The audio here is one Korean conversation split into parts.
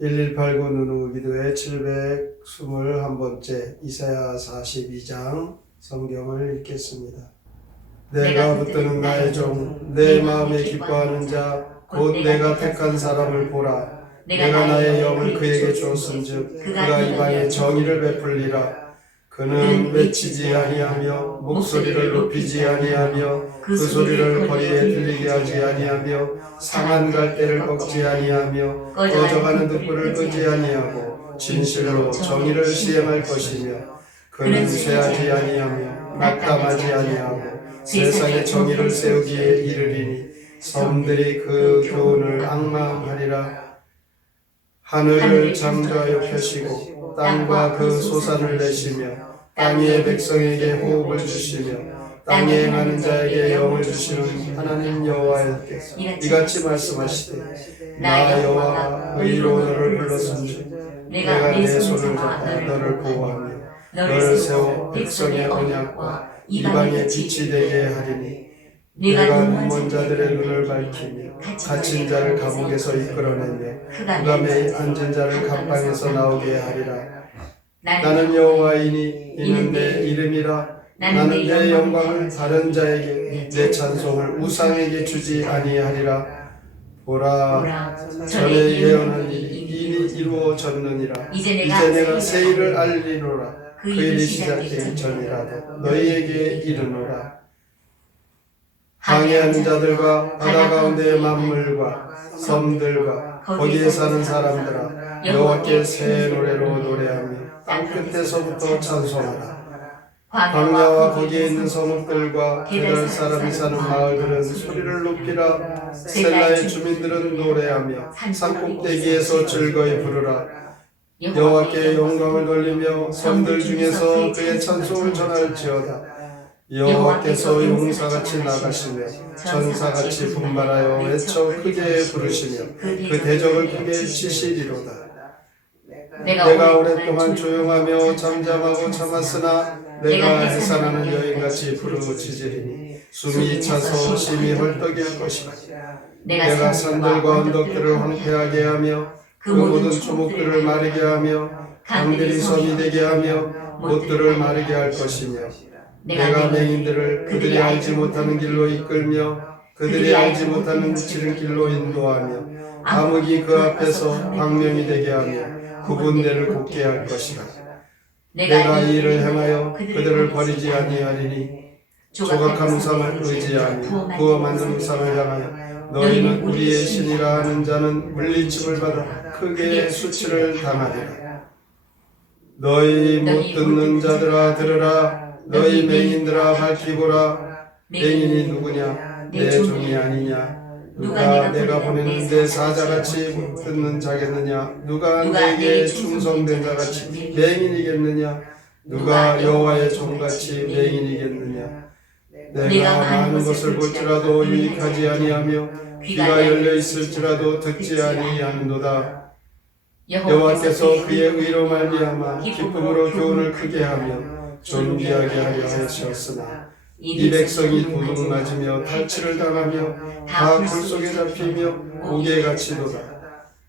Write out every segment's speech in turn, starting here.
1189 누누 기도회 721번째 이사야 42장 성경을 읽겠습니다. 내가 붙드는 나의 종, 내 마음에 기뻐하는 자, 곧 내가 택한 사람을 보라. 내가 나의 영을 그에게 주었은즉 그가 이방에 정의를 베풀리라. 그는 외치지 아니하며 목소리를 높이지 아니하며 그 소리를 거리에 들리게 하지 아니하며 상한 갈대를 꺾지 아니하며 꺼져가는 등불을 끄지 아니하고 진실로 정의를 시행할 것이며 그는 쇠하지 아니하며 낙담하지 아니하고 세상에 정의를 세우기에 이르리니 섬들이 그 교훈을 앙망하리라. 하늘을 창조하여 펴시고 땅과 그 소산을 내시며 땅 위의 백성에게 호흡을 주시며 땅에 행하는 자에게 영을 주시는 하나님 여호와께서 이같이 말씀하시되 나 여호와가 의로 너를 불렀은즉 내가 내 손을 잡아 너를 보호하며 너를 세워 백성의 언약과 이방의 빛이 되게 하리니 내가 눈먼 자들의 눈을 밝히며 갇힌 자를 감옥에서 이끌어내며 그가 매일 앉은 자를 감방에서 나오게 하리라. 나는 여호와이니 이는 내 이름이라. 나는 내 영광을 다른 자에게 내 찬송을 우상에게 주지 아니하리라. 보라, 전에 예언한 일이 이미 이루어졌느니라. 이제 내가 새 일을 알리노라. 그 일이 시작되기 전이라도 너희에게 이르노라. 항해하는 자들과 바다 가운데의 만물과 섬들과 거기에 사는 사람들아, 여호와께 새 노래로 노래하며 땅끝에서부터 찬송하라. 광야와 거기에 있는 성읍들과 게달 사람이 사는 마을들은 소리를 높이라. 셀라의 주민들은 노래하며 산꼭대기에서 즐거이 부르라. 여호와께 영광을 돌리며 섬들 중에서 그의 찬송을 전할지어다. 여호와께서 용사같이 나가시며 전사같이 분발하여 외쳐 크게 부르시며 그 대적을 크게 치시리로다. 내가 오랫동안 조용하며 잠잠하고 참았으나 내가 해산하는 여인같이 부르짖으리니 숨이 차서 심히 헐떡일 것이다. 내가 산들과 언덕들을 황폐하게 하며 그 모든 초목들을 마르게 하며 강들이 섬이 되게 하며 못들을 마르게 할 것이며 내가 맹인들을 그들이 알지 못하는 길로 이끌며 그들이 알지 못하는 지름길로 인도하며 암흑이 그 앞에서 광명이 되게 하며 구분대를 곱게 할 것이라. 내가 이 일을 행하여 그들을 버리지 아니하리니 조각한 우상을 의지하며 부어 만든 우상을 향하여 너희는 우리의 신이라 하는 자는 물리침을 받아 크게 수치를 당하리라. 너희 못 듣는 자들아 들으라. 너희 맹인들아 밝히 보라. 맹인이 누구냐? 내 종이 아니냐? 누가 내가 보내는 내 사자같이 못 듣는 자겠느냐? 누가 내게 충성된 자같이 맹인이겠느냐? 누가 여호와의 종같이 맹인이겠느냐? 내가 많은 것을 볼지라도 유익하지 아니하며 귀가 열려 있을지라도 듣지 아니하는도다. 여호와께서 그의 의로 말미암아 기쁨으로 교훈을 크게 하며 존귀하게 하려 하셨으나 이 백성이 도둑 맞으며 탈취를 당하며 다 굴속에 잡히며 옥에같이 도다.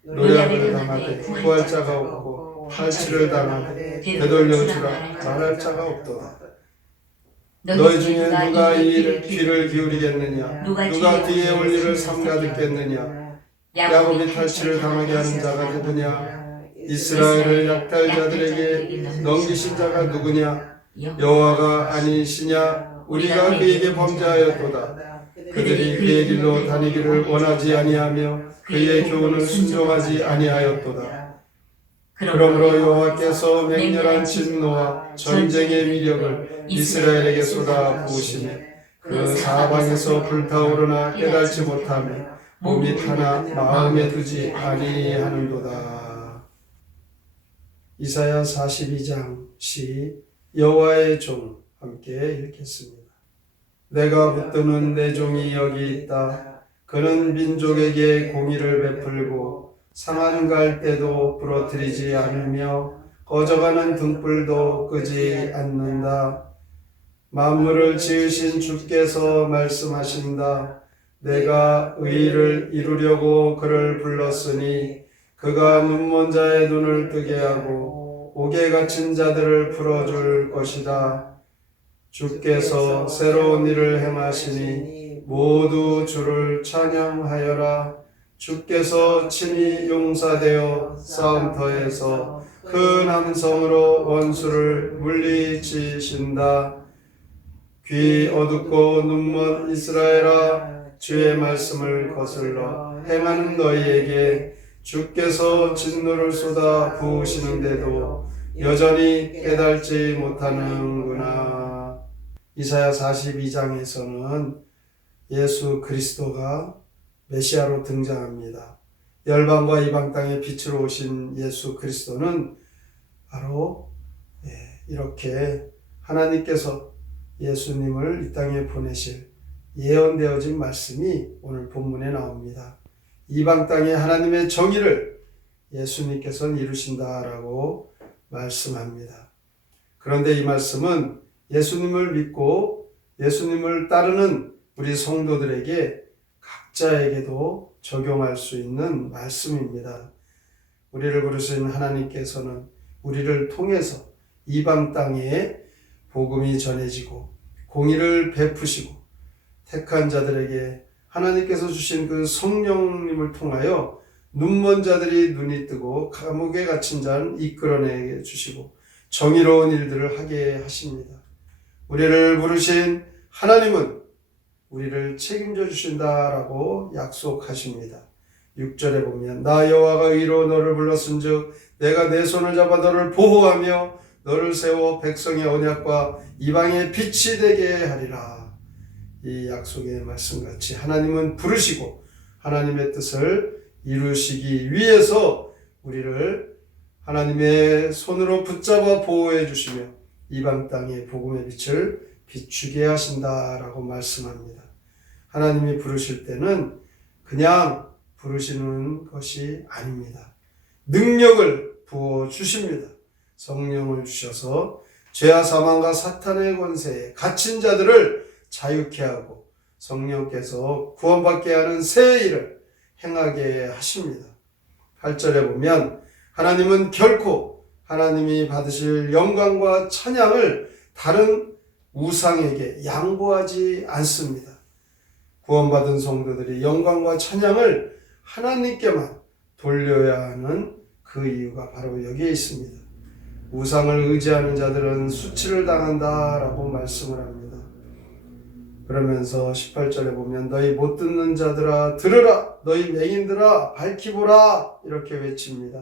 노략을 당하되 구할 자가 없고 탈취를 당하되 되돌려주라 말할 자가 없도다. 너희 중에 누가 이 일에 귀를 기울이겠느냐? 누가 뒤에 올 일을 삼가 듣겠느냐? 야곱이 탈취를 당하게 하는 자가 누구냐? 이스라엘을 약탈자들에게 넘기신 자가 누구냐? 여호와가 아니시냐? 우리가 그에게 범죄하였도다. 그들이 그의 길로 다니기를 원하지 아니하며 그의 교훈을 순종하지 아니하였도다. 그러므로 여호와께서 맹렬한 진노와 전쟁의 위력을 이스라엘에게 쏟아 부으시며 그 사방에서 불타오르나 깨달지 못하며 몸이 타나 마음에 두지 아니하는도다. 이사야 42장 시 여호와의 종 함께 읽겠습니다. 내가 붙드는 내 종이 여기 있다. 그는 민족에게 공의를 베풀고 상한 갈대도 부러뜨리지 않으며 꺼져가는 등불도 끄지 않는다. 만물을 지으신 주께서 말씀하신다. 내가 의를 이루려고 그를 불렀으니 그가 눈먼 자의 눈을 뜨게 하고 옥에 갇힌 자들을 풀어줄 것이다. 주께서 새로운 일을 행하시니 모두 주를 찬양하여라. 주께서 친히 용사되어 싸움터에서 큰 함성으로 원수를 물리치신다. 귀 어둡고 눈먼 이스라엘아, 주의 말씀을 거슬러 행하는 너희에게 주께서 진노를 쏟아 부으시는데도 여전히 깨달지 못하는구나. 이사야 42장에서는 예수 그리스도가 메시아로 등장합니다. 열방과 이방 땅에 빛으로 오신 예수 그리스도는 바로 이렇게 하나님께서 예수님을 이 땅에 보내실 예언되어진 말씀이 오늘 본문에 나옵니다. 이방 땅에 하나님의 정의를 예수님께서는 이루신다라고 말씀합니다. 그런데 이 말씀은 예수님을 믿고 예수님을 따르는 우리 성도들에게 각자에게도 적용할 수 있는 말씀입니다. 우리를 부르신 하나님께서는 우리를 통해서 이방 땅에 복음이 전해지고 공의를 베푸시고 택한 자들에게 하나님께서 주신 그 성령님을 통하여 눈먼 자들이 눈이 뜨고 감옥에 갇힌 자는 이끌어내 주시고 정의로운 일들을 하게 하십니다. 우리를 부르신 하나님은 우리를 책임져 주신다라고 약속하십니다. 6절에 보면 나 여호와가 의로 너를 불렀은즉 내가 내 손을 잡아 너를 보호하며 너를 세워 백성의 언약과 이방의 빛이 되게 하리라. 이 약속의 말씀같이 하나님은 부르시고 하나님의 뜻을 이루시기 위해서 우리를 하나님의 손으로 붙잡아 보호해 주시며 이방 땅의 복음의 빛을 비추게 하신다라고 말씀합니다. 하나님이 부르실 때는 그냥 부르시는 것이 아닙니다. 능력을 부어 주십니다. 성령을 주셔서 죄와 사망과 사탄의 권세에 갇힌 자들을 자유케 하고 성령께서 구원받게 하는 새 일을 행하게 하십니다. 8절에 보면 하나님은 결코 하나님이 받으실 영광과 찬양을 다른 우상에게 양보하지 않습니다. 구원받은 성도들이 영광과 찬양을 하나님께만 돌려야 하는 그 이유가 바로 여기에 있습니다. 우상을 의지하는 자들은 수치를 당한다라고 말씀을 합니다. 그러면서 18절에 보면 너희 못 듣는 자들아 들으라, 너희 맹인들아 밝히 보라 이렇게 외칩니다.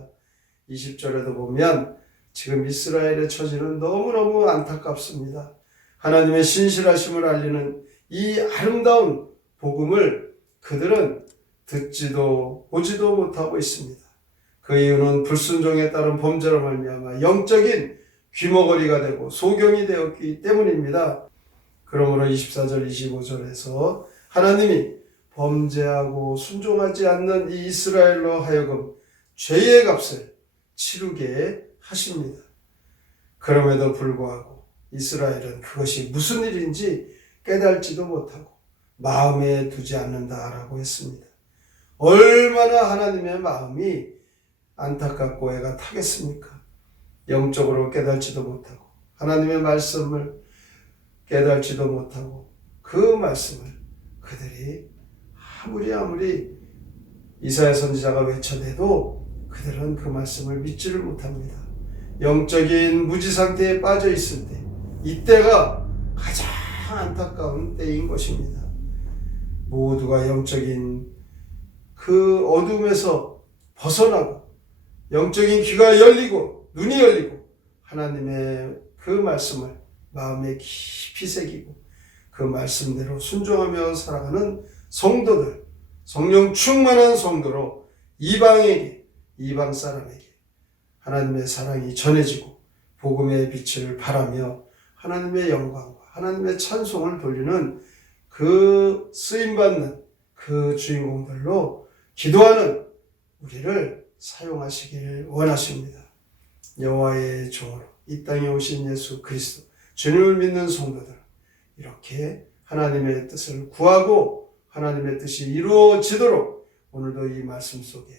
20절에도 보면 지금 이스라엘의 처지는 너무너무 안타깝습니다. 하나님의 신실하심을 알리는 이 아름다운 복음을 그들은 듣지도 보지도 못하고 있습니다. 그 이유는 불순종에 따른 범죄로 말미암아 영적인 귀머거리가 되고 소경이 되었기 때문입니다. 그러므로 24절 25절에서 하나님이 범죄하고 순종하지 않는 이 이스라엘로 하여금 죄의 값을 치르게 하십니다. 그럼에도 불구하고 이스라엘은 그것이 무슨 일인지 깨달지도 못하고 마음에 두지 않는다라고 했습니다. 얼마나 하나님의 마음이 안타깝고 애가 타겠습니까? 영적으로 깨달지도 못하고 하나님의 말씀을 깨달지도 못하고 그 말씀을 그들이 아무리 이사야 선지자가 외쳐내도 그들은 그 말씀을 믿지를 못합니다. 영적인 무지 상태에 빠져 있을 때 이때가 가장 안타까운 때인 것입니다. 모두가 영적인 그 어둠에서 벗어나고 영적인 귀가 열리고 눈이 열리고 하나님의 그 말씀을 마음에 깊이 새기고 그 말씀대로 순종하며 살아가는 성도들, 성령 충만한 성도로 이방에게, 이방 사람에게 하나님의 사랑이 전해지고 복음의 빛을 발하며 하나님의 영광과 하나님의 찬송을 돌리는 그 쓰임받는 그 주인공들로 기도하는 우리를 사용하시길 원하십니다. 여호와의 종으로 이 땅에 오신 예수 그리스도 주님을 믿는 성도들 이렇게 하나님의 뜻을 구하고 하나님의 뜻이 이루어지도록 오늘도 이 말씀 속에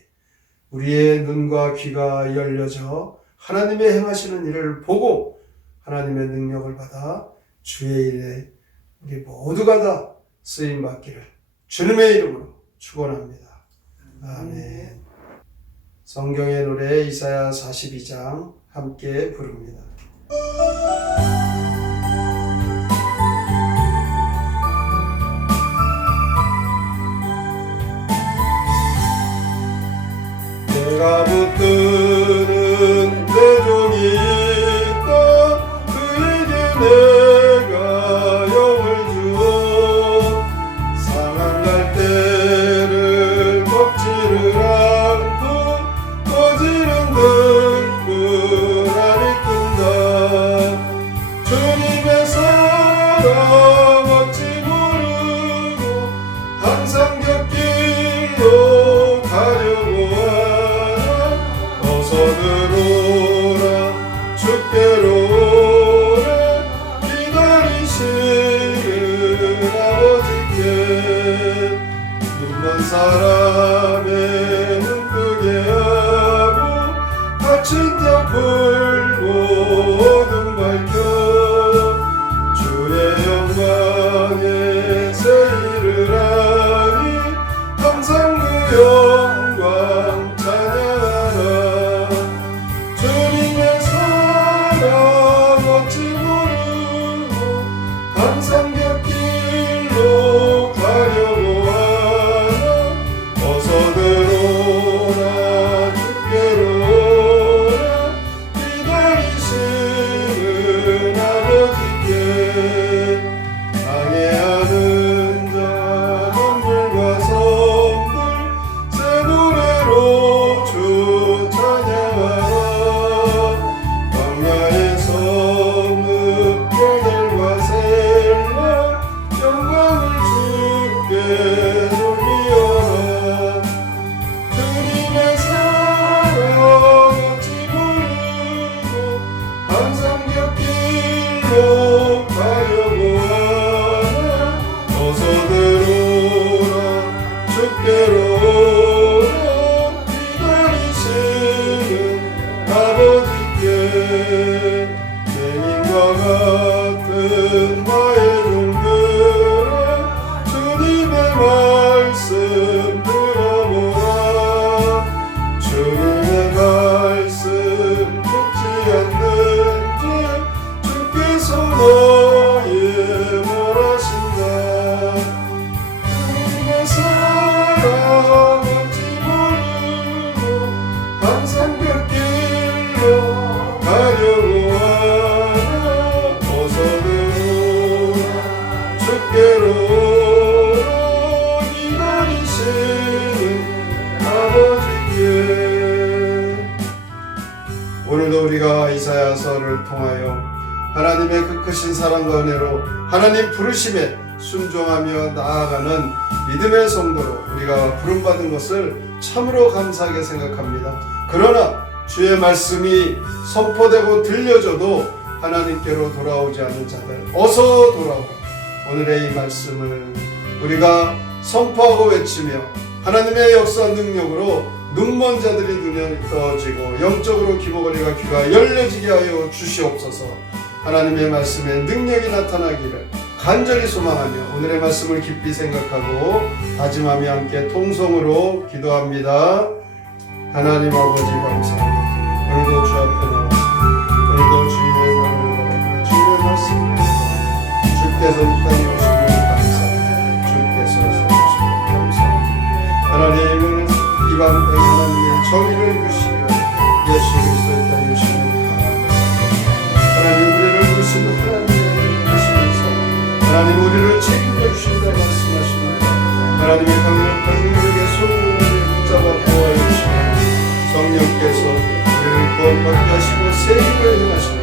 우리의 눈과 귀가 열려져 하나님의 행하시는 일을 보고 하나님의 능력을 받아 주의 일에 우리 모두가 다 쓰임받기를 주님의 이름으로 축원합니다. 아멘. 성경의 노래 이사야 42장 함께 부릅니다. 내가 붙드는 내 종이 있다. 그에게 내가 영을 주어 상한 갈대를 먹지를 않고 꺼지는 등불 안에 끈다. 주님의 사랑 어찌 모르고 항상 곁길로 가려고 들어오라 주께로 오라 기다리시는 아버지께 눈먼 사람의 눈뜨게 하고 갇힌 자 풀고 어둠 밝혀 주의 영광에 새 일을 하니 항상 그 영광 찬양하라. 항상 곁길로 가려고 하나 어서 들어오라 주께로 오라 기다리시는 아버지께 방해하는 자 동물과 섬들 새 노래로 주 찬양하라. 광야의 섬은 별들과 영광을 주께 돌리어라. 주님의 사랑 어찌 모르고 항상 곁길로 가려고 하나 어서 들어오라 주께로 오라 기다리시는 아버지께 맹인과 같은 나의 말씀 들어보라. 주님의 말씀 듣지 않는지 주께서 너희 벌하신다. 주님의 사랑 어찌 모르고 항상 곁길로 가려고 하나 어서 들어오라 주께로 오늘도 우리가 이사야서를 통하여 하나님의 그 크신 사랑과 은혜로 하나님 부르심에 순종하며 나아가는 믿음의 성도로 우리가 부름받은 것을 참으로 감사하게 생각합니다. 그러나 주의 말씀이 선포되고 들려져도 하나님께로 돌아오지 않은 자들 어서 돌아오라. 오늘의 이 말씀을 우리가 선포하고 외치며 하나님의 역사 능력으로 눈먼 자들이 눈이 떠지고 영적으로 귀머거리가 귀가 열려지게 하여 주시옵소서. 하나님의 말씀에 능력이 나타나기를 간절히 소망하며 오늘의 말씀을 깊이 생각하고 다짐하며 함께 통성으로 기도합니다. 하나님 아버지 감사합니다. 오늘도 주 앞에 나와서 오늘도 주님의 사랑을 주님의 말씀을 주께서 이 땅에 오시면 감사합니다. 주께서 살아주시면 감사합니다. 하나님은 이방 땅에 하나님의 정의를 주시며 예수 그리스도의 땅에 오시면 감사합니다. 하나님 우리를 부르시는 하나님의 하시면서 하나님 우리를 책임져 주신다 말씀하십니다. 하나님의 강력한 능력의 손으로 붙잡아 보호하여 주시며 성령께서 우리를 구원받게 하시고 새 일을 행하시며